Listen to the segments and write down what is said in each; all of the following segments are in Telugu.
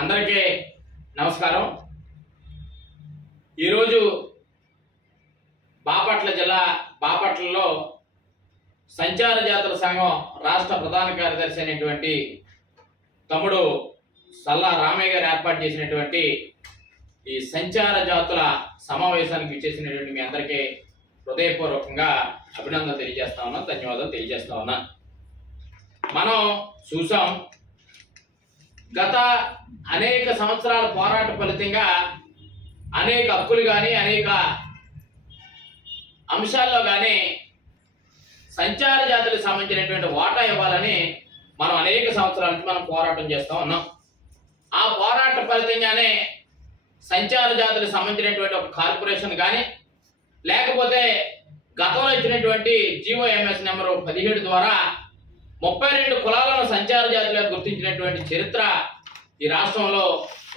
అందరికీ నమస్కారం। ఈరోజు బాపట్ల జిల్లా బాపట్లలో సంచార జాతుల సంఘం రాష్ట్ర ప్రధాన కార్యదర్శి అయినటువంటి తమ్ముడు సల్లా రామయ్య గారు ఏర్పాటు చేసినటువంటి ఈ సంచార జాతుల సమావేశానికి విచ్చేసినటువంటి మీ అందరికీ హృదయపూర్వకంగా అభినందనలు తెలియజేస్తా ఉన్నా, ధన్యవాదాలు తెలియజేస్తా ఉన్నా। మనం చూసాం గత అనేక సంవత్సరాల పోరాట ఫలితంగా అనేక హక్కులు కానీ అనేక అంశాల్లో కానీ సంచార జాతులకు సంబంధించినటువంటి వాటా ఇవ్వాలని మనం అనేక సంవత్సరాల నుంచి మనం పోరాటం చేస్తూ ఉన్నాం। ఆ పోరాట ఫలితంగానే సంచార జాతులకు సంబంధించినటువంటి ఒక కార్పొరేషన్ కానీ లేకపోతే గతంలో ఇచ్చినటువంటి జీవోఎంఎస్ నెంబర్ 17 ద్వారా 32 కులాలను సంచార జాతులుగా గుర్తించినటువంటి చరిత్ర ఈ రాష్ట్రంలో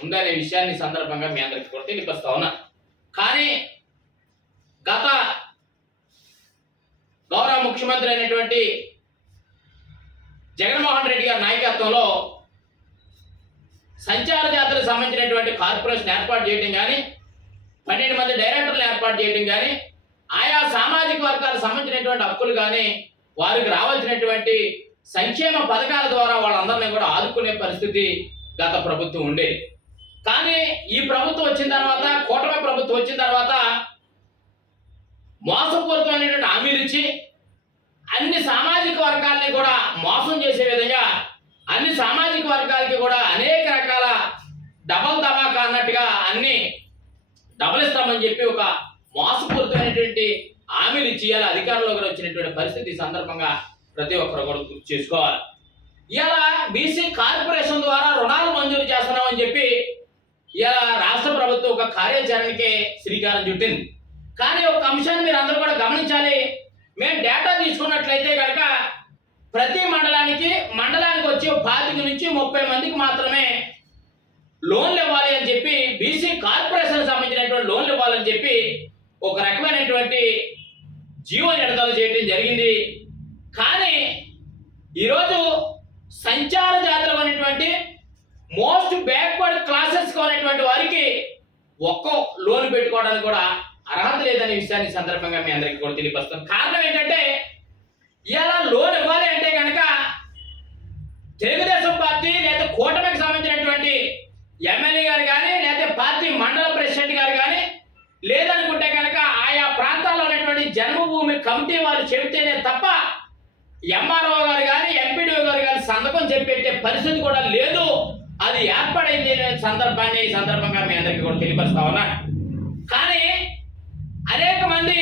ఉందనే విషయాన్ని సందర్భంగా మీ అందరికీ కూడా తెలియపరుస్తా ఉన్నా। కానీ గత గౌరవ ముఖ్యమంత్రి అయినటువంటి జగన్మోహన్ రెడ్డి గారి నాయకత్వంలో సంచార జాతులకు సంబంధించినటువంటి కార్పొరేషన్ ఏర్పాటు చేయడం కానీ 12 మంది డైరెక్టర్లు ఏర్పాటు చేయడం కానీ ఆయా సామాజిక వర్గాలకు సంబంధించినటువంటి హక్కులు కానీ వారికి రావాల్సినటువంటి సంక్షేమ పథకాల ద్వారా వాళ్ళందరినీ కూడా ఆదుకునే పరిస్థితి గత ప్రభుత్వం ఉండేది। కానీ ఈ ప్రభుత్వం వచ్చిన తర్వాత, కూటమి ప్రభుత్వం వచ్చిన తర్వాత మోసపూరితమైనటువంటి హామీలు ఇచ్చి అన్ని సామాజిక వర్గాల్ని కూడా మోసం చేసే విధంగా అన్ని సామాజిక వర్గాలకి కూడా అనేక రకాల డబల్ ధమాకా అన్నట్టుగా అన్ని డబల్ ఇస్తామని చెప్పి ఒక మోసపూరితమైనటువంటి హామీలు ఇచ్చి ఇలా అధికారంలోకి వచ్చినటువంటి పరిస్థితి సందర్భంగా ప్రతి ఒక్కరు కూడా గుర్తు చేసుకోవాలి। ఇలా బీసీ కార్పొరేషన్ ద్వారా రుణాలు మంజూరు చేస్తున్నామని చెప్పి ఇలా రాష్ట్ర ప్రభుత్వం ఒక కార్యాచరణకి శ్రీకారం చుట్టింది। కానీ ఒక అంశాన్ని మీరు అందరూ కూడా గమనించాలి। మేము డేటా తీసుకున్నట్లయితే కనుక ప్రతి మండలానికి వచ్చి 25 నుంచి 30 మందికి మాత్రమే లోన్లు ఇవ్వాలి అని చెప్పి, బీసీ కార్పొరేషన్ సంబంధించినటువంటి లోన్లు ఇవ్వాలని చెప్పి ఒక రకమైనటువంటి జీవో విడుదల చేయడం జరిగింది। కానీ ఈరోజు సంచార జాతులు అనేటువంటి మోస్ట్ బ్యాక్వర్డ్ క్లాసెస్ అనేటువంటి వారికి ఒక్కో లోన్ పెట్టుకోవడానికి కూడా అర్హత లేదనే విషయాన్ని సందర్భంగా మీ అందరికీ కూడా తెలియపరుస్తాను। కారణం ఏంటంటే ఇలా లోన్ ఇవ్వాలి అంటే కనుక తెలుగుదేశం పార్టీ లేదా కూటమికి సంబంధించినటువంటి ఎమ్మెల్యే గారు కానీ లేదా పార్టీ మండల ప్రెసిడెంట్ గారు కానీ లేదనుకుంటే కనుక ఆయా ప్రాంతాల్లో ఉన్నటువంటి జన్మభూమి కమిటీ వారు చెబితేనే తప్ప ఎంఆర్ఓ గారు కానీ ఎంపీడీఓ గారు కానీ సంతకం చెప్పెట్టే పరిస్థితి కూడా లేదు। అది ఏర్పడైంది అనే సందర్భాన్ని ఈ సందర్భంగా మీ అందరికీ కూడా తెలియపరుస్తా ఉన్నా। కానీ అనేక మంది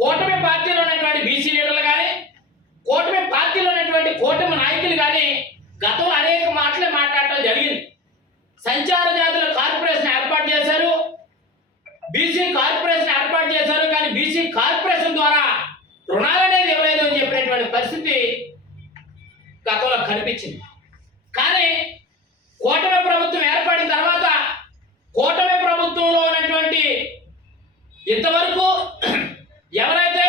కూటమి పార్టీలో ఉన్నటువంటి బీసీ లీడర్లు కానీ కూటమి పార్టీలో ఉన్నటువంటి కూటమి నాయకులు కానీ గతంలో అనేక మాటలే మాట్లాడటం జరిగింది। సంచార జాతుల కార్పొరేషన్ ఏర్పాటు చేశారు, బీసీ కార్పొరేషన్ ఏర్పాటు చేశారు, కానీ బీసీ కార్పొరేషన్ ద్వారా రుణాలు అనేది ఇవ్వలేదు అని చెప్పినటువంటి పరిస్థితి గతంలో కనిపించింది। కానీ కూటమి ప్రభుత్వం ఏర్పడిన తర్వాత కూటమి ప్రభుత్వంలో ఉన్నటువంటి ఇంతవరకు ఎవరైతే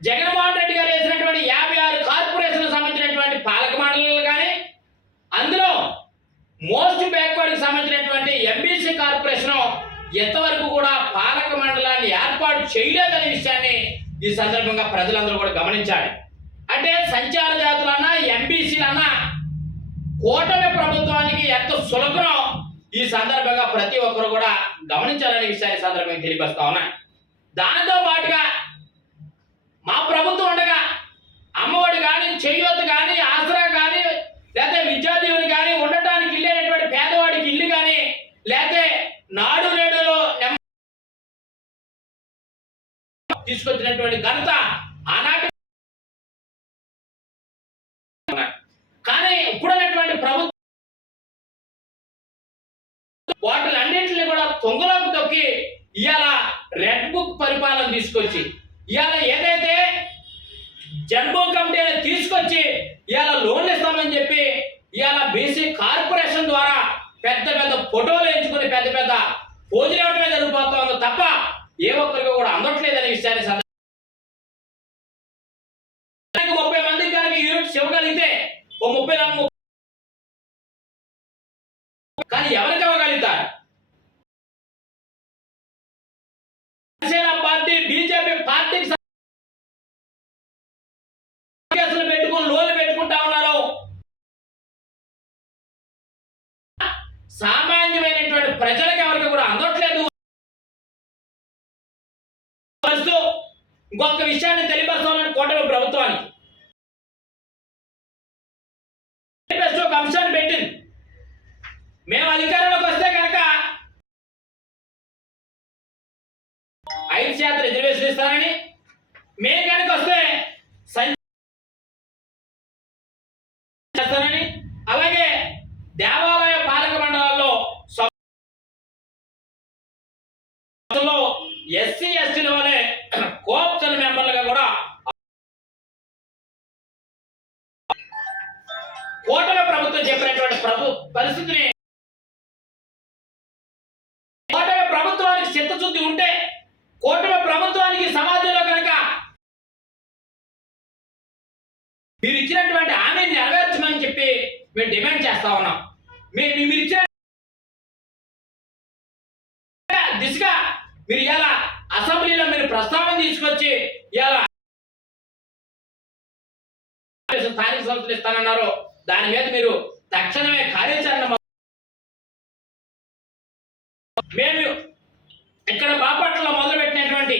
జగన్మోహన్ రెడ్డి గారు వేసినటువంటి 56 కార్పొరేషన్లకు సంబంధించినటువంటి పాలక మండలిలు కానీ అందులో మోస్ట్ బ్యాక్వర్డ్కి సంబంధించినటువంటి ఎంబీసీ కార్పొరేషన్ ఎంతవరకు కూడా పాలక మండలాన్ని ఏర్పాటు చేయలేదనే విషయాన్ని ఈ సందర్భంగా ప్రజలందరూ కూడా గమనించాలి। అంటే సంచార జాతులన్నా ఎంబీసీలన్నా కూటమి ప్రభుత్వానికి ఎంత సులభనో ఈ సందర్భంగా ప్రతి ఒక్కరు కూడా గమనించాలనే విషయాన్ని సందర్భంగా తెలియపరుస్తా ఉన్నా। దానితో పాటుగా మా ప్రభుత్వం ఉండగా అమ్మఒడి కానీ, చేయూత కానీ, ఆసరా కానీ, లేకపోతే విద్యాదీవులు కానీ, ఉండటానికి ఇల్లు అనేటువంటి పేదవాడికి ఇల్లు కానీ, లేకపోతే నాడు నేడులో తీసుకొచ్చినటువంటి ఘనత ఆనాటి। కానీ ఇప్పుడున్నటువంటి ప్రభుత్వం వాటిలన్నింటినీ కూడా తొంగలోకి తొక్కి ఇవాళ రెడ్ బుక్ పరిపాలన తీసుకొచ్చి ఇవాళ ఏదైతే జన్మభూమి కమిటీని తీసుకొచ్చి ఇవాళ లోన్లు ఇస్తామని చెప్పి ఇవాళ బీసీ కార్పొరేషన్ ద్వారా పెద్ద పెద్ద ఫోటోలు ఎంచుకుని పెద్ద పెద్ద పోజులు ఇవ్వటమే జరిగిపోతా ఉందో తప్ప ఏ ఒక్కరికి కూడా అందట్లేదనే విషయాన్ని 30 మందికి కనుక యూనిట్స్ ఇవ్వగలిగితే ఓ 30 కానీ ఎవరికి ఇవ్వగలుగుతారు? జనసేన పార్టీ, బీజేపీ పార్టీకి కేసులు పెట్టుకుని లోన్లు పెట్టుకుంటా ఉన్నారు. సామాన్యమైనటువంటి ప్రజలకు ఎవరికి కూడా అందట్లేదు. ఇంకొక విషయాన్ని తెలియపరచాలని కూటమి ప్రభుత్వానికి ఒక అంశాన్ని పెట్టింది. మేము అధికారంలోకి వస్తే కనుక 5% రిజర్వేషన్ ఇస్తానని, మేము కనుక వస్తే చేస్తానని, అలాగే దేవాలయ పాలక మండలాల్లో ఎస్సీ ఎస్టీల వలె కోఆప్షన్ మెంబర్లుగా కూడా కూటమి ప్రభుత్వం చెప్పినటువంటి పరిస్థితిని, కూటమి ప్రభుత్వానికి చిత్తశుద్ధి ఉంటే, కూటమి ప్రభుత్వానికి సమాజంలో కనుక మీరు ఇచ్చినటువంటి హామీని నెరవేర్చమని చెప్పి మేము డిమాండ్ చేస్తా ఉన్నాం. మీరు ఇచ్చిన దిశగా మీరు ఇలా అసెంబ్లీలో మీరు ప్రస్తావన తీసుకొచ్చి ఇలా స్థానిక సంస్థలు ఇస్తానన్నారు. దాని మీద మీరు తక్షణమే కార్యాచరణ. మేము ఇక్కడ బాపట్లలో మొదలుపెట్టినటువంటి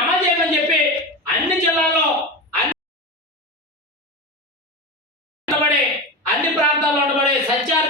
అమలు చేయమని చెప్పి అన్ని జిల్లాల్లో అన్ని ప్రాంతాల్లో ఉండబడే సత్యార్